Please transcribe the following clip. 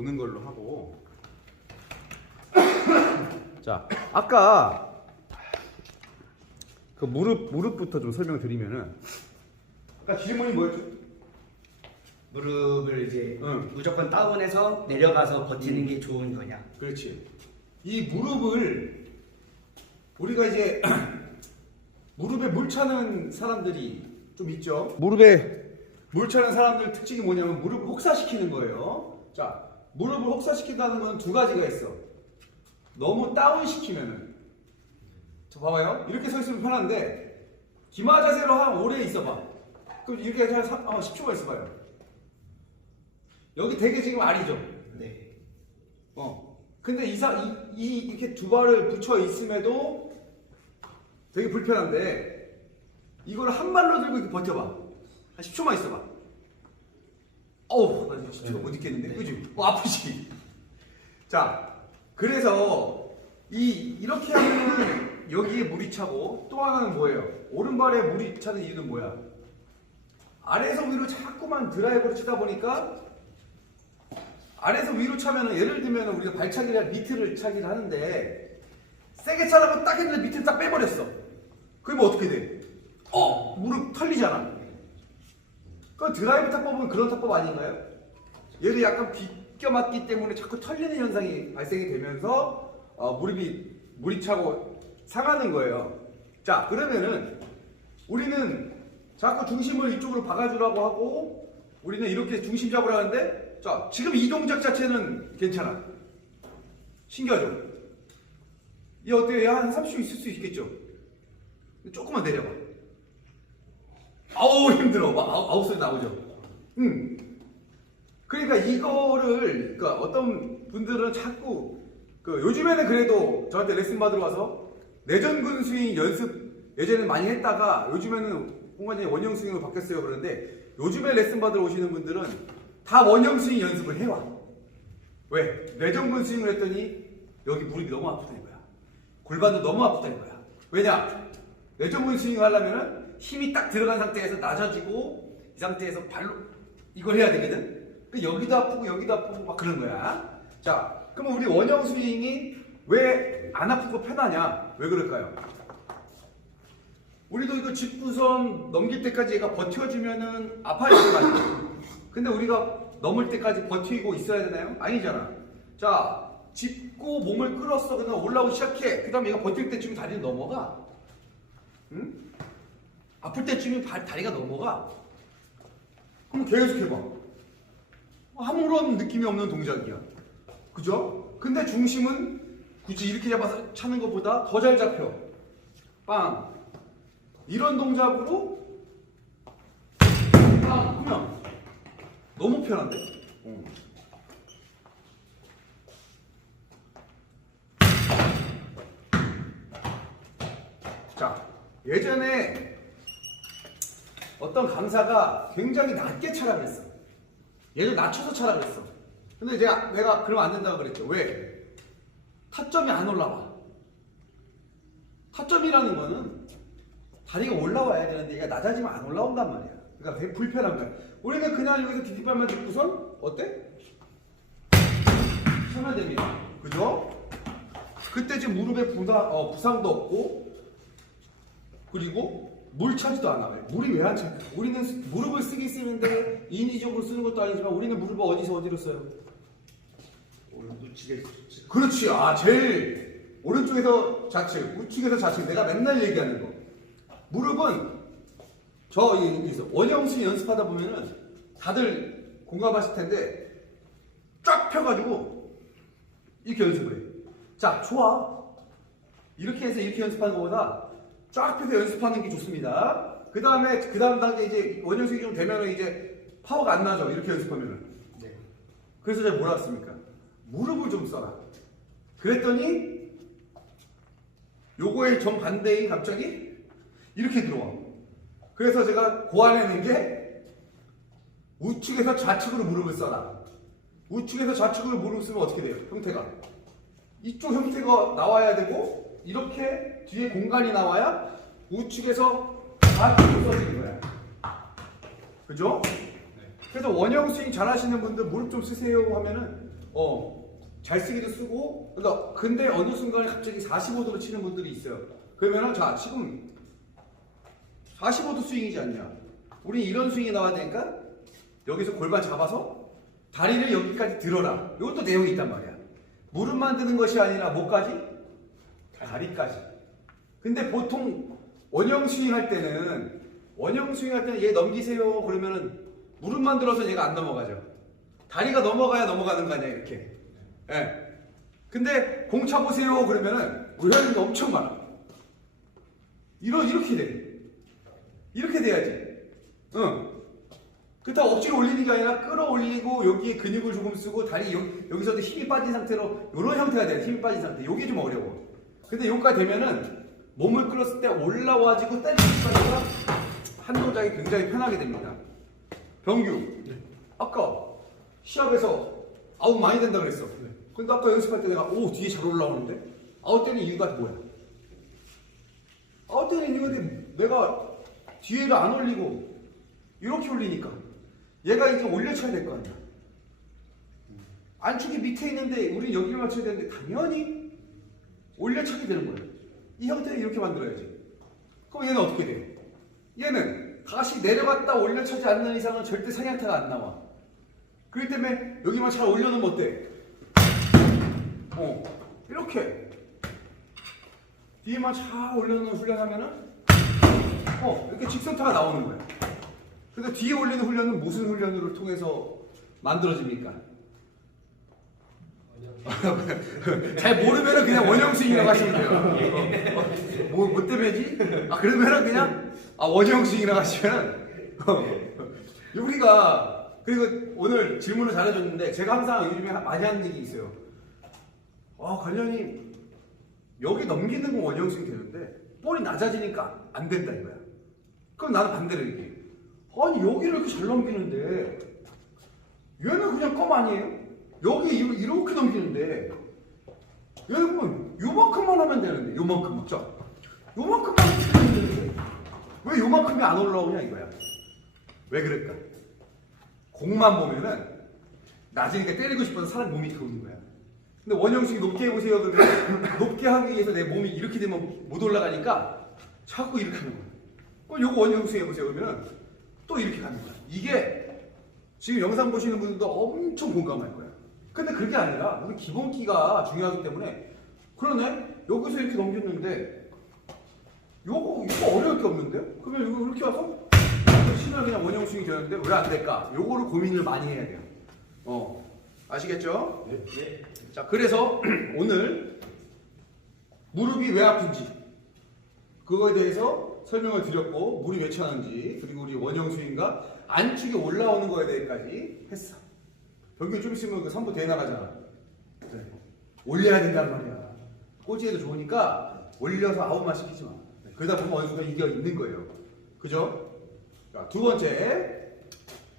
보는 걸로 하고. 자, 아까 그 무릎 무릎부터 좀 설명드리면은 아까 질문이 뭐였죠? 무릎을 이제 응. 무조건 다운해서 내려가서 버티는 게 좋은 거냐? 그렇지. 이 무릎을 우리가 이제 무릎에 물 차는 사람들이 좀 있죠. 무릎에 물 차는 사람들 특징이 뭐냐면 무릎을 혹사시키는 거예요. 자, 무릎을 혹사시킨다는 건 두 가지가 있어. 너무 다운 시키면은 저 봐봐요. 이렇게 서 있으면 편한데 기마 자세로 한 오래 있어봐. 그럼 이렇게 한 사- 어, 10초가 있어봐요. 여기 되게 지금 알이죠. 네. 어. 근데 이사 이, 이 이렇게 두 발을 붙여 있음에도 되게 불편한데 이걸 한 발로 들고 이렇게 버텨봐. 한 10초만 있어봐. 어우, 나 이거 10초 못 있겠는데, 그지? 어, 아프지. 자, 그래서 이 이렇게 하면 여기에 물이 차고 또 하나는 뭐예요? 오른발에 물이 차는 이유는 뭐야? 아래에서 위로 자꾸만 드라이브를 치다 보니까 아래에서 위로 차면은 예를 들면 우리가 발차기를 밑을 차기를 하는데 세게 차라고 딱 했는데 밑을 딱 빼버렸어. 그러면 어떻게 돼? 어 무릎 털리잖아. 그 드라이브 탑법은 그런 탑법 아닌가요? 얘를 약간 비껴 맞기 때문에 자꾸 털리는 현상이 발생이 되면서 어, 무릎이 물이 차고 상하는 거예요. 자 그러면은 우리는 자꾸 중심을 이쪽으로 박아주라고 하고 우리는 이렇게 중심 잡으라 하는데 자 지금 이 동작 자체는 괜찮아 신기하죠? 이 어때요? 한 30초 있을 수 있겠죠? 조금만 내려봐 아우 힘들어 막 아우, 아우 소리 나오죠? 응 그러니까 이거를 그러니까 어떤 분들은 자꾸 그 요즘에는 그래도 저한테 레슨 받으러 와서 내전근 스윙 연습 예전에는 많이 했다가 요즘에는 공간이 원형 스윙으로 바뀌었어요 그러는데 요즘에 레슨 받으러 오시는 분들은 다 원형 스윙 연습을 해와 왜? 내전근 스윙을 했더니 여기 무릎이 너무 아프다는 거야 골반도 너무 아프다는 거야 왜냐? 내전근 스윙을 하려면은 힘이 딱 들어간 상태에서 낮아지고 이 상태에서 발로 이걸 해야 되거든 그 여기도 아프고 여기도 아프고 막 그런 거야 자 그러면 우리 원형 스윙이 왜 안 아프고 편하냐? 왜 그럴까요? 우리도 이거 직구선 넘길 때까지 얘가 버텨주면은 되잖아요. 근데 우리가 넘을 때까지 버티고 있어야 되나요? 아니잖아. 자, 짚고 몸을 끌었어. 그다음 올라오기 시작해. 그 다음에 얘가 버틸 때쯤 다리는 넘어가. 응? 아플 때쯤이 발- 다리가 넘어가. 그럼 계속 해봐. 아무런 느낌이 없는 동작이야. 그죠? 근데 중심은 굳이 이렇게 잡아서 차는 것보다 더 잘 잡혀. 빵. 이런 동작으로 빵 하면 너무 편한데? 어. 자, 예전에 어떤 강사가 굉장히 낮게 차라 그랬어. 얘를 낮춰서 차라 그랬어. 근데 내가, 내가 그러면 안 된다고 그랬죠. 왜? 타점이 안 올라와. 타점이라는 거는 다리가 올라와야 되는데 얘가 낮아지면 안 올라온단 말이야. 그러니까 되게 불편한 거야. 우리는 그냥 여기서 디디발만 짚고선 어때? 하면 됩니다. 그죠? 그때 지금 무릎에 부상, 어, 부상도 없고 그리고 물 차지도 않아. 왜? 물이 왜 안 차? 우리는 스- 무릎을 쓰긴 쓰는데 인위적으로 쓰는 것도 아니지만 우리는 무릎을 어디서 어디로 써요? 우측에 그렇지. 아, 제일 오른쪽에서 좌측, 우측에서 좌측. 내가 맨날 얘기하는 거. 무릎은 저 여기서 원형수위 연습하다 보면은 다들 공감하실 텐데 쫙 펴가지고 이렇게 연습을 해. 자, 좋아. 이렇게 해서 이렇게 연습하는 것보다 쫙 펴서 연습하는 게 좋습니다. 그 다음에 그 다음 단계 이제 원형수위 좀 되면은 이제 파워가 안 나죠. 이렇게 연습하면은. 네. 그래서 제가 뭐라 했습니까? 무릎을 좀 써라. 그랬더니 요거의 정반대인 갑자기 이렇게 들어와. 그래서 제가 고안해낸 게 우측에서 좌측으로 무릎을 써라. 우측에서 좌측으로 무릎을 쓰면 어떻게 돼요? 형태가. 이쪽 형태가 나와야 되고 이렇게 뒤에 공간이 나와야 우측에서 좌측으로 써지는 거야. 그죠? 그래서 원형 스윙 잘 하시는 분들 무릎 좀 쓰세요 하면은 어, 잘 쓰기도 쓰고, 그러니까 근데 어느 순간에 갑자기 45도로 치는 분들이 있어요. 그러면은 자 지금 45도 스윙이지 않냐? 우리 이런 스윙이 나와야 되니까 여기서 골반 잡아서 다리를 여기까지 들어라. 이것도 내용이 있단 말이야. 무릎만 드는 것이 아니라 뭐까지? 다리까지. 근데 보통 원형 스윙 할 때는 원형 스윙 할 때는 얘 넘기세요 그러면은 무릎만 들어서 얘가 안 넘어가죠. 다리가 넘어가야 넘어가는 거 아니야 이렇게. 예. 근데 공 차 보세요 그러면은 우연히 엄청 많아. 이러 이렇게 돼. 이렇게 돼야지. 응. 그렇다고 억지로 올리는 게 아니라 끌어올리고 여기에 근육을 조금 쓰고 다리 여기, 여기서도 힘이 빠진 상태로 이런 형태가 돼요. 힘이 빠진 상태. 요게 좀 어려워. 근데 여기까지 되면은 몸을 끌었을 때 올라와지고 때리기까지가 한 동작이 굉장히 편하게 됩니다. 병규. 아까 시합에서 아웃 많이 된다 그랬어. 근데 아까 연습할 때 내가 오 뒤에 잘 올라오는데 아웃 되는 이유가 뭐야? 아웃 되는 이유가 내가 뒤에를 안 올리고 이렇게 올리니까 얘가 이제 올려쳐야 될 거 아니야. 안축이 밑에 있는데 우리 여기를 맞춰야 되는데 당연히 올려차게 되는 거예요. 이 형태를 이렇게 만들어야지. 그럼 얘는 어떻게 돼? 얘는 다시 내려갔다 올려차지 않는 이상은 절대 상향타가 안 나와. 그렇기 때문에 여기만 잘 올려놓으면 어때? 어, 이렇게. 뒤에만 잘 올려놓는 훈련하면은 어, 이렇게 직선타가 나오는 거야. 근데 뒤에 올리는 훈련은 무슨 훈련을 통해서 만들어집니까? 잘 모르면은 그냥 원형 스윙이라고 하시면 돼요. 뭐, 뭐 때문에지? 아, 그러면은 그냥, 아, 원형 스윙이라고 하시면은, 어. 우리가, 그리고 오늘 질문을 잘해줬는데, 제가 항상 요즘에 많이 하는 얘기 있어요. 아, 관련이, 여기 넘기는 건 원형 스윙 되는데, 볼이 낮아지니까 안 된다 이거야. 그럼 나는 반대로 얘기해. 아니, 여기를 이렇게 잘 넘기는데, 얘는 그냥 껌 아니에요? 여기 이- 이렇게 넘기는데 보면 요만큼만 하면 되는데 요만큼만 자 요만큼만 왜 요만큼이 안 올라오냐 이거야. 왜 그럴까? 공만 보면은 낮으니까 때리고 싶어서 사람 몸이 그러는 거야. 근데 원형식이 높게 해보세요 그러면. 높게 하기 위해서 내 몸이 이렇게 되면 못 올라가니까 자꾸 이렇게 하는 거야. 그럼 요거 원형식 해보세요 그러면 또 이렇게 가는 거야. 이게 지금 영상 보시는 분들도 엄청 공감할 거야. 근데 그게 아니라 우리 기본기가 중요하기 때문에 그러네 여기서 이렇게 넘겼는데 요거 이거 어려울 게 없는데 그러면 이거 이렇게 와서 신을 그냥 원형 스윙이 되는데 왜 안 될까? 요거를 고민을 많이 해야 돼요. 어 아시겠죠? 네. 자 그래서 오늘 무릎이 왜 아픈지 그거에 대해서 설명을 드렸고 무릎이 왜 차는지 그리고 우리 원형 스윙과 안축이 올라오는 거에 대해까지 했어. 병규 좀 있으면 그 3부 대회 나가잖아. 네. 올려야 된단 말이야. 꼬지에도 좋으니까 올려서 아웃만 시키지 마. 그러다 보면 어느 순간 이겨 있는 거예요. 그죠? 자, 두 번째